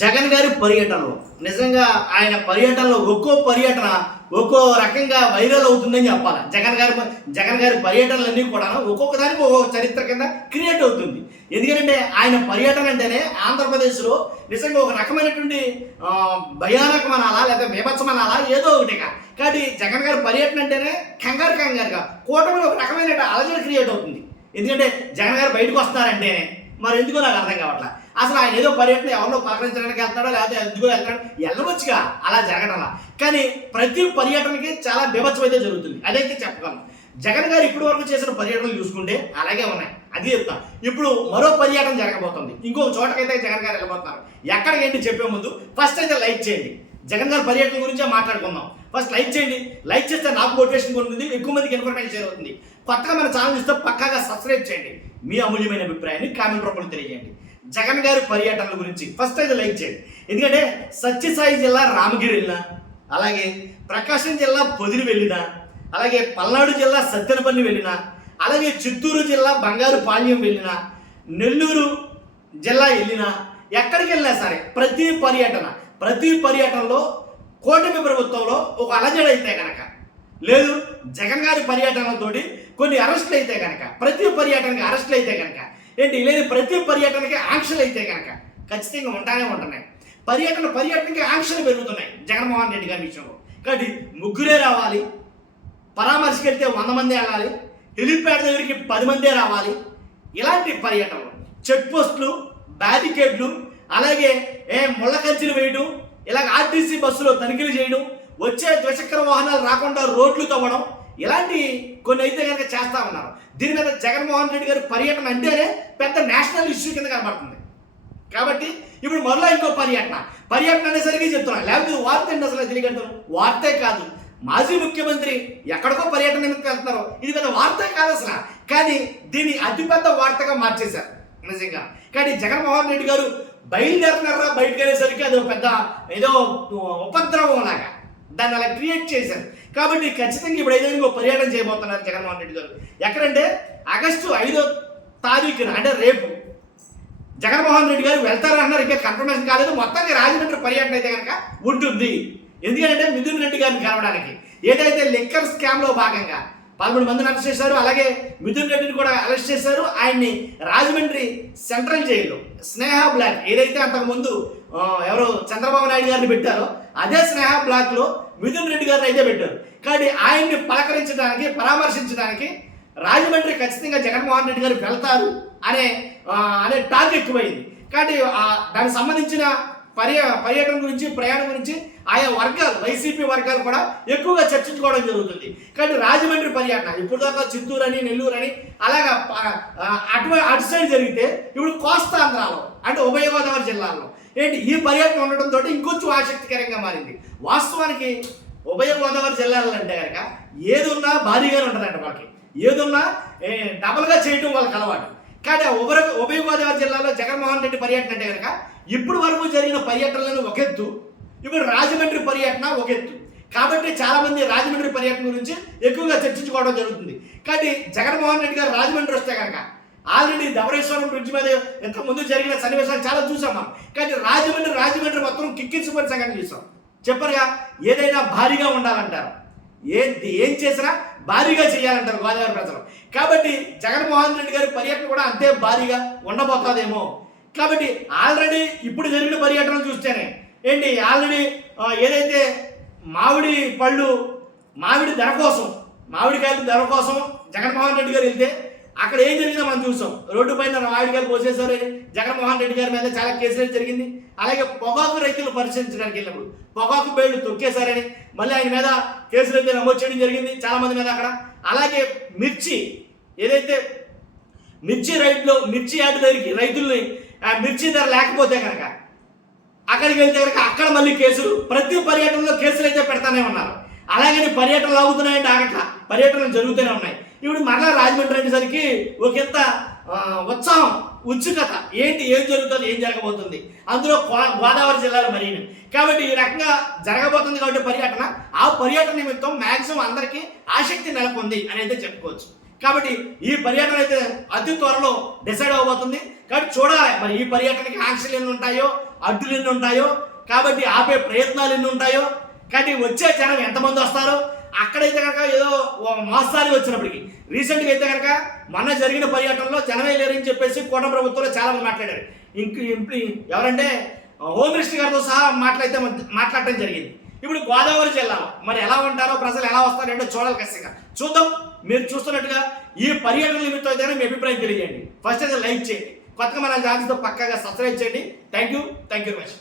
జగన్ గారి పర్యటనలో నిజంగా ఆయన పర్యటనలో ఒక్కో పర్యటన ఒక్కో రకంగా వైరల్ అవుతుందని చెప్పాలి. జగన్ గారి పర్యటనలన్నీ కూడా ఒక్కొక్క దానికి ఒక్కొక్క చరిత్ర కింద క్రియేట్ అవుతుంది. ఎందుకంటే ఆయన పర్యటన అంటేనే ఆంధ్రప్రదేశ్లో నిజంగా ఒక రకమైనటువంటి భయానకమనాలా లేదా బీభత్సమనాలా ఏదో ఒకటి. కాబట్టి జగన్ గారి పర్యటన అంటేనే కంగారుగా కూటమిలో ఒక రకమైన అలజడి క్రియేట్ అవుతుంది. ఎందుకంటే జగన్ గారు బయటకు వస్తున్నారంటేనే మరి ఎందుకో నాకు అర్థం కావట్లా. అసలు ఆయన ఏదో పర్యటన ఎవరినో పలకరించడానికి వెళ్తాడో లేకపోతే ఎందుకో వెళ్తాడు, వెళ్ళవచ్చుగా, అలా జరగడంలా. కానీ ప్రతి పర్యటనకి చాలా బీభత్సం అయితే జరుగుతుంది, అదైతే చెప్పగలను. జగన్ గారు ఇప్పటి వరకు చేసిన పర్యటనలు చూసుకుంటే అలాగే ఉన్నాయి, అది చెప్తాను. ఇప్పుడు మరో పర్యటన జరగబోతుంది, ఇంకొక చోటకైతే జగన్ గారు వెళ్ళబోతున్నారు. ఎక్కడికి ఏంటి చెప్పే ముందు ఫస్ట్ అయితే లైక్ చేయండి. జగన్ గారి పర్యటన గురించే మాట్లాడుకుందాం. ఫస్ట్ లైక్ చేయండి. లైక్ చేస్తే నాకు మోటివేషన్ ఉంటుంది, ఎక్కువ మందికి ఇన్ఫర్మేషన్ షేర్ అవుతుంది. కొత్తగా మన ఛానల్ ఇస్తే పక్కాగా సబ్స్క్రైబ్ చేయండి. మీ అమూల్యమైన అభిప్రాయాన్ని కామెంట్ రూపంలో తెలియజేయండి. జగన్ గారి పర్యటనల గురించి ఫస్ట్ అయితే లైక్ చేయండి. ఎందుకంటే సత్యసాయి జిల్లా రామగిరి వెళ్ళినా, అలాగే ప్రకాశం జిల్లా పొదిలి వెళ్ళినా, అలాగే పల్నాడు జిల్లా సత్తెనపల్లి వెళ్ళినా, అలాగే చిత్తూరు జిల్లా బంగారుపాళ్యం వెళ్ళినా, నెల్లూరు జిల్లా వెళ్ళినా, ఎక్కడికి వెళ్ళినా సరే ప్రతి పర్యటనలో కూటమి ప్రభుత్వంలో ఒక అలజడి అయితే కనుక, లేదు జగన్ గారి పర్యటనలతోటి కొన్ని అరెస్టులు అయితే కనుక, ప్రతి పర్యటనకి అరెస్టులు అయితే కనుక ఏంటి, లేదు ప్రతి పర్యటనకి ఆంక్షలు అయితే కనుక ఖచ్చితంగా ఉంటున్నాయి. పర్యటనకి ఆంక్షలు పెరుగుతున్నాయి జగన్మోహన్ రెడ్డి గారి విషయంలో. కాబట్టి ముగ్గురే రావాలి, పరామర్శకి వెళ్తే 100 మంది వెళ్ళాలి, హెలిప్యాడ్ దగ్గరికి 10 మందే రావాలి. ఇలాంటి పర్యటనలు, చెక్ పోస్టులు, బ్యారికేడ్లు, అలాగే ముళ్ళ కంచెలు వేయడం, ఇలాగ ఆర్టీసీ బస్సులో తనిఖీలు చేయడం, వచ్చే ద్విచక్ర వాహనాలు రాకుండా రోడ్లు తవ్వడం, ఇలాంటి కొన్ని అయితే కనుక చేస్తూ ఉన్నారు. దీని మీద జగన్మోహన్ రెడ్డి గారి పర్యటన అంటేనే పెద్ద నేషనల్ ఇష్యూ కింద కనబడుతుంది. కాబట్టి ఇప్పుడు మరలా ఇంకో పర్యటన అనేసరికి చెప్తున్నాను, లేకపోతే వార్త ఏంటి అసలు తెలియగలుగుతాను. వార్తే కాదు, మాజీ ముఖ్యమంత్రి ఎక్కడికో పర్యటన ఎందుకు వెళ్తున్నారు, ఇది పెద్ద వార్తే కాదు అసలు. కానీ దీన్ని అతిపెద్ద వార్తగా మార్చేశారు నిజంగా. కానీ జగన్మోహన్ రెడ్డి గారు బయలుదేరుతున్నారా, బయటకు వెళ్ళేసరికి అది పెద్ద ఏదో ఉపద్రవం లాగా దాన్ని అలా క్రియేట్ చేశారు. కాబట్టి ఖచ్చితంగా ఇప్పుడు ఏదైనా పర్యటన చేయబోతున్నారు జగన్మోహన్ రెడ్డి గారు. ఎక్కడంటే ఆగస్టు 5వ తారీఖున, అంటే రేపు జగన్మోహన్ రెడ్డి గారు వెళ్తారన్నారు. ఇంకా కన్ఫర్మేషన్ కాలేదు. మొత్తానికి రాజమండ్రి పర్యటన అయితే కనుక ఉంటుంది. ఎందుకంటే మిథున్ రెడ్డి గారిని కలవడానికి, ఏదైతే లిక్కర్ స్కామ్లో భాగంగా 13 మందిని అరెస్ట్ చేశారు, అలాగే మిథున్ రెడ్డిని కూడా అరెస్ట్ చేశారు. ఆయన్ని రాజమండ్రి సెంట్రల్ జైల్లో స్నేహ బ్లాక్, ఏదైతే అంతకుముందు ఎవరు చంద్రబాబు నాయుడు గారిని పెట్టారో అదే స్నేహ బ్లాక్లో మిథున్ రెడ్డి గారిని అయితే పెట్టారు. కాబట్టి ఆయన్ని పలకరించడానికి, పరామర్శించడానికి రాజమండ్రి ఖచ్చితంగా జగన్మోహన్ రెడ్డి గారు వెళ్తారు అనే టాక్ ఎక్కువైంది. కాబట్టి దానికి సంబంధించిన పర్యటన గురించి, ప్రయాణం గురించి ఆయా వర్గాలు, వైసీపీ వర్గాలు కూడా ఎక్కువగా చర్చించుకోవడం జరుగుతుంది. కాబట్టి రాజమండ్రి పర్యటన ఇప్పుడు దాకా చిత్తూరు అని, నెల్లూరు అని అలాగా అటు సైడ్ జరిగితే, ఇప్పుడు కోస్తాంధ్రాలో అంటే ఉభయ గోదావరి జిల్లాల్లో ఏంటి ఈ పర్యటన ఉండటంతో ఇంకొంచెం ఆసక్తికరంగా మారింది. వాస్తవానికి ఉభయ గోదావరి జిల్లాలో అంటే కనుక ఏదున్నా భారీగానే ఉంటుందంట వాళ్ళకి, ఏదున్నా డబల్గా చేయటం వాళ్ళకి అలవాటు. కానీ ఉభయ గోదావరి జిల్లాలో జగన్మోహన్ రెడ్డి పర్యటన అంటే కనుక ఇప్పటి వరకు జరిగిన పర్యటనలను ఒక ఎత్తు, ఇప్పుడు రాజమండ్రి పర్యటన ఒక ఎత్తు. కాబట్టి చాలామంది రాజమండ్రి పర్యటన గురించి ఎక్కువగా చర్చించుకోవడం జరుగుతుంది. కానీ జగన్మోహన్ రెడ్డి గారు రాజమండ్రి వస్తే కనుక ఆల్రెడీ ధవళేశ్వరం బ్రిడ్జ్ మీద ఇంతకుముందు జరిగిన సన్నివేశాలు చాలా చూసాం మనం. కానీ రాజమండ్రి మొత్తం కిక్కించిపోయిన సంగతి చూసాం. చెప్పరుగా, ఏదైనా భారీగా ఉండాలంటారు, ఏం చేసినా భారీగా చేయాలంటారు గోదావరి ప్రజలు. కాబట్టి జగన్మోహన్ రెడ్డి గారి పర్యటన కూడా అంతే భారీగా ఉండబోతుందేమో. కాబట్టి ఆల్రెడీ ఇప్పుడు జరిగిన పర్యటనలు చూస్తేనే ఏంటి, ఆల్రెడీ ఏదైతే మామిడికాయల ధర కోసం జగన్మోహన్ రెడ్డి గారు వెళ్తే అక్కడ ఏం జరిగిందో మనం చూసాం. రోడ్డు పైన మామిడికాయలు పోసేసారని జగన్మోహన్ రెడ్డి గారి మీద చాలా కేసులు జరిగింది. అలాగే పొగాకు రైతులు పరిశీలించడానికి వెళ్ళినప్పుడు పొగాకు బేళ్లు తొక్కేశారని మళ్ళీ ఆయన మీద కేసులు అయితే నమోదు చేయడం జరిగింది చాలా మంది మీద అక్కడ. అలాగే ఏదైతే మిర్చి యార్డు దగ్గరికి రైతుల్ని మిర్చి ధర లేకపోతే కనుక అక్కడికి వెళ్తే కనుక అక్కడ మళ్ళీ కేసులు, ప్రతి పర్యటనలో కేసులు అయితే పెడతానే ఉన్నారు. అలాగని పర్యటనలు ఆగుతున్నాయంటే ఆగట్లా, పర్యటనలు జరుగుతూనే ఉన్నాయి. ఇప్పుడు మరలా రాజమండ్రి అనేసరికి ఒకంత ఉత్సాహం, ఉత్సుకత, ఏం జరుగుతుంది, ఏం జరగబోతుంది, అందులో గోదావరి జిల్లాలో మరీను. కాబట్టి ఈ రకంగా జరగబోతుంది. కాబట్టి ఆ పర్యటన నిమిత్తం మ్యాక్సిమం అందరికీ ఆసక్తి నెలకొంది అని అయితే చెప్పుకోవచ్చు. కాబట్టి ఈ పర్యటన అయితే అతి త్వరలో డిసైడ్ అవబోతుంది. కాబట్టి చూడాలి మరి ఈ పర్యటనకి ఆంక్షలు ఎన్ని ఉంటాయో, అడ్డులు ఎన్ని ఉంటాయో, కాబట్టి ఆపే ప్రయత్నాలు ఎన్ని ఉంటాయో, కాబట్టి వచ్చే జనం ఎంతమంది వస్తారో. అక్కడైతే కనుక ఏదో మాసారి వచ్చినప్పటికీ రీసెంట్గా అయితే కనుక మొన్న జరిగిన పర్యటనలో జనమే లేరని చెప్పేసి కూటమి ప్రభుత్వంలో చాలా మంది మాట్లాడారు. ఎవరంటే హోమ్ మినిస్టర్ గారితో సహా మాట్లాడటం జరిగింది. ఇప్పుడు గోదావరి జిల్లాలో మరి ఎలా ఉంటారో, ప్రజలు ఎలా వస్తారో ఏంటో చూడాలి. ఖచ్చితంగా చూద్దాం. మీరు చూస్తున్నట్టుగా ఈ పర్యటన నిమిత్తం అయితే మీ అభిప్రాయం తెలియజేయండి. ఫస్ట్ అయితే లైక్ చేయండి, కొత్తగా మన ఛానల్తో పక్కాగా సబ్స్క్రైబ్ చేయండి. Thank you very much.